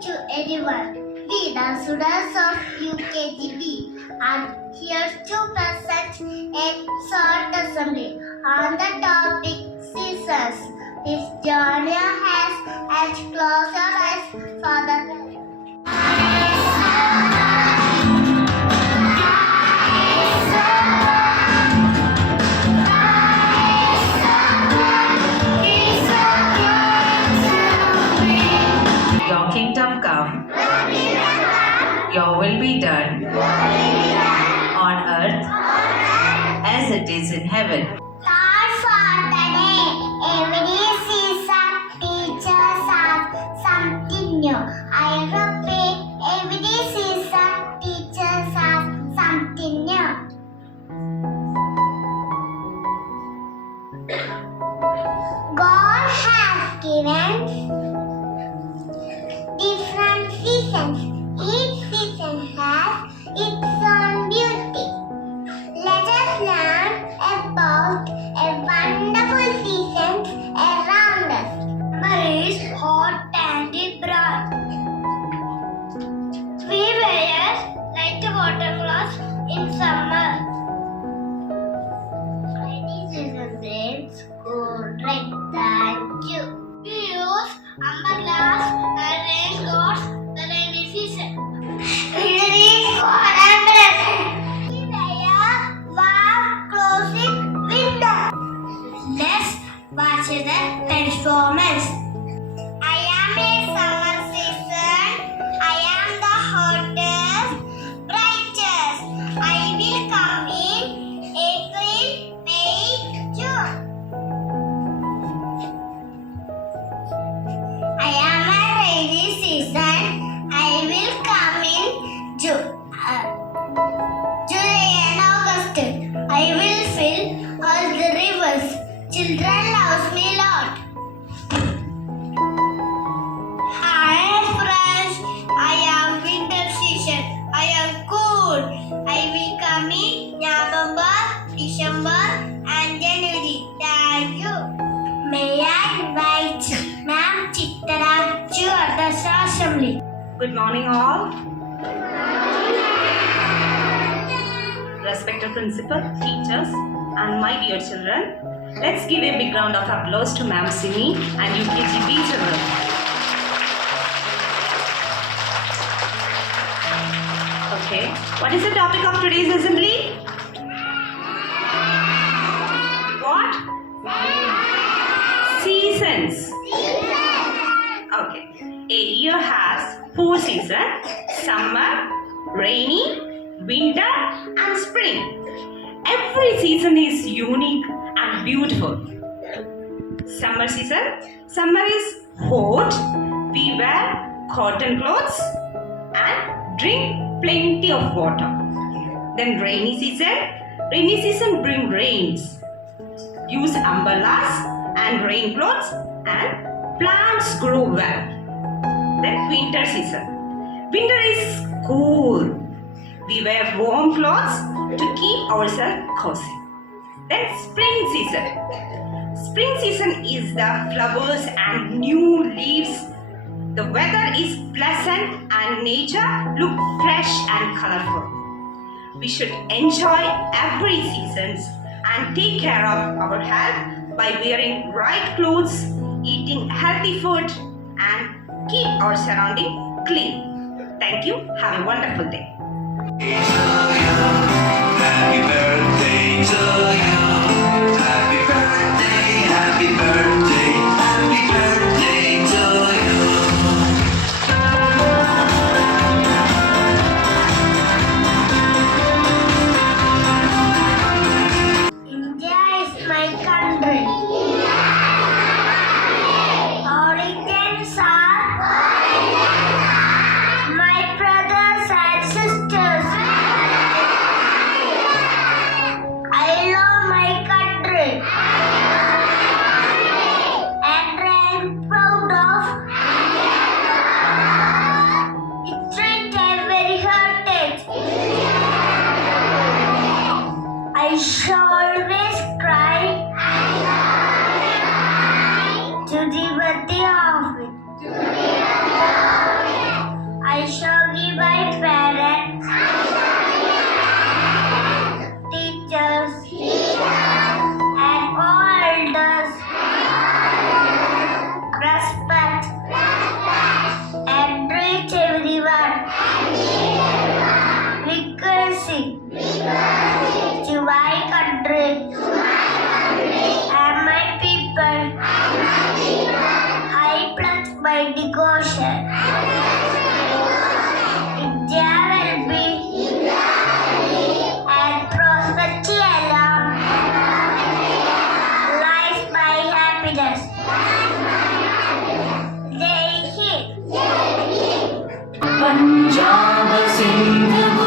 to everyone. We, the students of Ukg B, are here to present a short assembly on the topic seasons. This journey has as close your eyes for the Your kingdom come, your will be done on earth as it is in heaven. Lord, for the day, every season teaches us something new. I repeat, every season teaches us something new. God has given different seasons. Each season has its own beauty. Let us learn about a wonderful season around us. Summer is hot and bright. We wear light water clothes in summer. Rainy season brings cool, dry than you. We use umbrellas and raincoats the rainy season. It is cold and pleasant. We wear warm clothes in winter. Let's watch the performance. I am a summer season. I am the hottest, brightest. I will come in April, May, June. I am a rainy season. I will come in July and August. I will fill all the rivers. Children love me lot. Hi friends, I am winter season. I am cool. I will come in November, December and January. Thank you. May I invite Ma'am Chittara to address the assembly. Good morning, all. Respected principal, teachers, and my dear children, let's give a big round of applause to Ma'am Simi and Ukg B children. Okay, what is the topic of today's assembly? What? Seasons. Okay, a year has 4 seasons: summer, rainy, winter and spring. Every season is unique and beautiful. Summer season. Summer is hot. We wear cotton clothes and drink plenty of water. Then rainy season. Rainy season bring rains. Use umbrellas and rain clothes and plants grow well. Then winter season. Winter is cool. We wear warm clothes to keep ourselves cozy. Then spring season. Spring season is the flowers and new leaves. The weather is pleasant and nature look fresh and colorful. We should enjoy every season and take care of our health by wearing right clothes, eating healthy food and keep our surrounding clean. Thank you. Have a wonderful day. Happy birthday to you. Happy birthday, happy birthday, happy birthday to you. India is my country. Origins are my brothers and sisters. I love my country and I'm proud of its rich and very heritage. I shall always cry to the birthday of it. I shall give my parents, teachers, and all elders respect and reach everyone. We can sing to my country and my people. I pledge my devotion. India will be and prosperity alone lies my happiness. Jai Hind. Punjab Sindh